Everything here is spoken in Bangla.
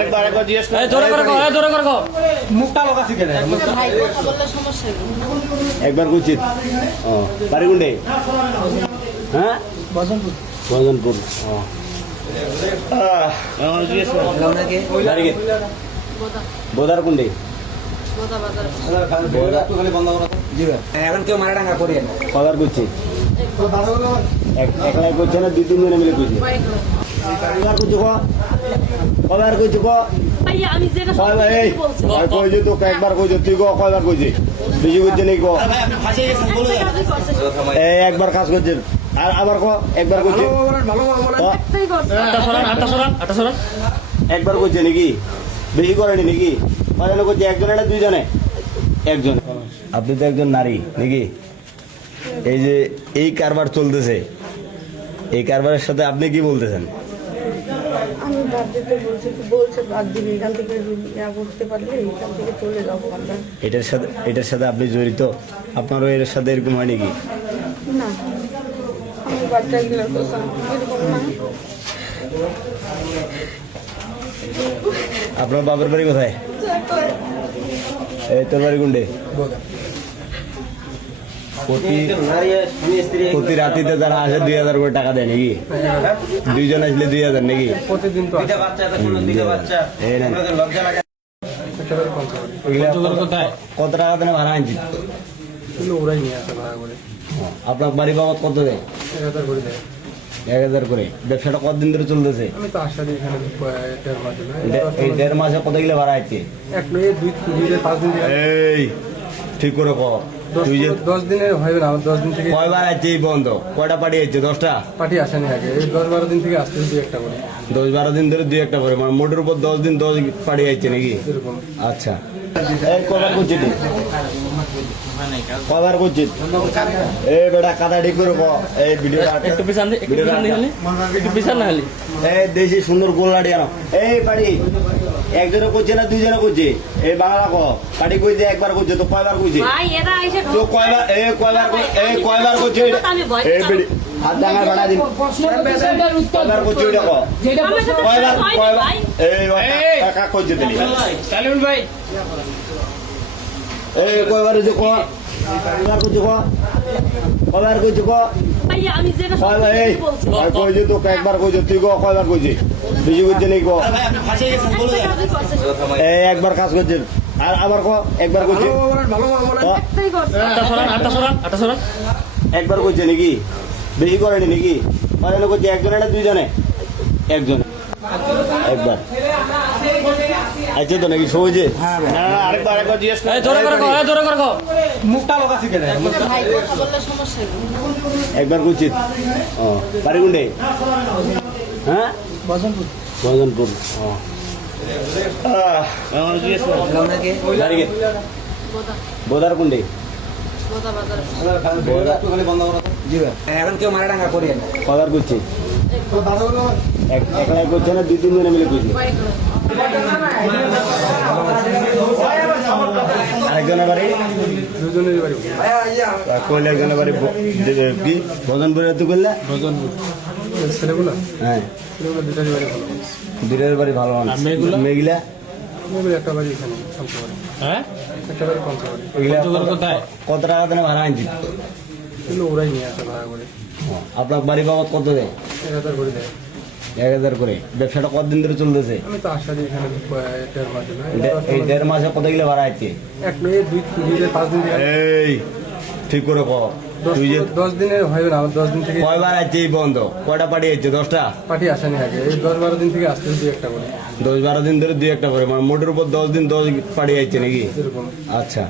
আরেকবার জিজ্ঞেস করো। জোরে করে কও, জোরে করে কও। মুখটা লগাছি কেন? ভাই কথা বললে সমস্যা কি? একবার উচিত ও বাড়ি কোনডে হ্যাঁ বজনপুর ও আমার জিজ্ঞেস করো। বাড়ি কে বোদা বোদার কোনডে বোদা বাজার এখন কেউ মারাডাঙ্গা করিয়ে না। কবার করছে একলাই করছে না দুই তিন জনে মিলে করছে বাইক কবার করছে কবার করছে ভাইয়া আমি যেটা কয়বার এই বলছি কইছে তো একবার কইছে তুই কয়বার কইছে বেশি করছে নাকি এই একবার কাজ করছে আর আবার একবার করছে একটাই করছে আটটা সরান। একবার করছে নাকি বেশি করেনি নাকি কয়জনে করছে একজনে না দুইজনে একজন আপনি তো একজন নারী নাকি এই যে এই কারবার চলতেছে এই কারবারের সাথে আপনি কি বলতেছেন আমি বাদ দিতে বলছে বাদ দিবি এখান থেকে করতে পারলে এখান থেকে চলে যাবো আমরা। এটার সাথে আপনি জড়িত আপনারও এর সাথে এরকম হয় নাকি না আমি বাচ্চাগুলো তো এরকম না। আপনার বাপের বাড়ি কোথায় এই তোর বাড়ি কোনডে প্রতি রাতিতে তারা আসে 2000 করে টাকা দেয় নাকি দুইজন আসলে 2000 নাকি প্রতিদিন তো এই নেন। কত টাকা দেন ভাড়া আনছি ওরাই নিয়ে আসে ভাড়া করে আপনার বাড়ি বাবদ কত দেয় 1000 করে দেয়। 1000 করে ব্যবসাটা কতদিন ধরে চলতেছে আমি তো আসারি এখানে 1.5 মাস ধরে। এই 1.5 মাসে কতগুলো ভাড়া আছে এক নয় 2-5 দিন থেকে এই ঠিক করে ক তুই যে 10 দিনের হবে না, আমার 10 দিন থেকে কয়বার আছে এই বন্ধ কয়টা পার্টি আছে 10টা পার্টি আসেনি আগে। এই 10-12 দিন থেকে আসতে দুই একটা করে 10-12 দিন ধরে 2-1টা করে মানে মোটের উপর 10 দিন 10 পার্টি আছে নাকি এরকম। আচ্ছা এই কয়বার করছিস কয়বার করছিস এই বেটা কাটা ঠিক করে ক এই ভিডিওটা একটু পিছান দে, একটু পিছান দে, একটু পিছান না হলে। এই দেশি সুন্দর গোল্লাটি আনো এই পার্টি একজনে করছে না দুইজনে করছে এই বাংলা ক পার্টি কইছে একবার করছে তো কয়বার কইছে ভাই এরা এসে তো কয়বার কয়বার করছে এই বেড়ি হাত ডাঙা বাড়া দিন কয়বার করছে ওইটা ক কয়বার এই কাকা করছে দিলি সালিমুল ভাই এই কয়বার হইছে ক কয়বার করছে ক কয়বার করছে ক ভাইয়া আমি যেটা কয়বার এই বলছি কইছে তো একবার কইছে তুই কয়বার কইছে বেশি করছে নাকি ক এই একবার কাজ করছে আর আবার ক একবার করছে একটাই করছে আটটা সরান। একবার করছে নাকি বেশি করেনি নাকি কয়জনে করছে একজনে না দুইজনে একজন একবার আচ্ছা তো নাকি সহজে আরেকবার জিজ্ঞেস করো। জোরে করে কও, জোরে করে কও। মুখটা লগাছি কেন? ভাই কথা বললে সমস্যা কি? একবার করছি ও বাড়ি কোনডে হ্যাঁ বজনপুর ও আমার জিজ্ঞেস করো। বাড়ি কে বোদা বোদার কোনডে বোদা বাজার এখন কেউ মারাডাঙ্গা করিয়ে না। কবার করছে একলাই করছে না দুই তিন জনে মিলে করছে বাইক আরেকজনের বাড়ি দুজনেরই বাড়ি কইলে একজনের বাড়ি কি বজনপুরে তুই করলে ছেলেগুলো হ্যাঁ ছেলেগুলো দুটারই বাড়ি ভালো। দুইটার বাড়ি ভালো মানুষ মেয়েগুলা মেয়েগুলো একটা বাড়ি এখানে পঞ্চগড়ে, হ্যাঁ একটা বাড়ি পঞ্চগড়ে। ওইগুলা কোথায়? কত টাকা দেন ভাড়া আনছি এগুলো ওরাই নিয়ে আসে ভাড়া করে আপনার বাড়ি বাবদ কত দেয় 1000 করে দেয়। 1000 করে ব্যবসাটা কতদিন ধরে চলতেছে আমি তো আসারি এখানে 1.5 মাস ধরে। এই 1.5 মাসে কতগুলো ভাড়া আছে এক নয় 2-5 দিন থেকে এই ঠিক করে ক তুই যে 10 দিনের হবে না, আমার 10 দিন থেকে কয়বার আছে এই বন্ধ কয়টা পার্টি আছে 10টা পার্টি আসেনি আগে। এই 10-12 দিন থেকে আসতে দুই একটা করে 10-12 দিন ধরে 2-1টা করে মানে মোটের উপর 10 দিন 10 পার্টি আছে নাকি এরকম। আচ্ছা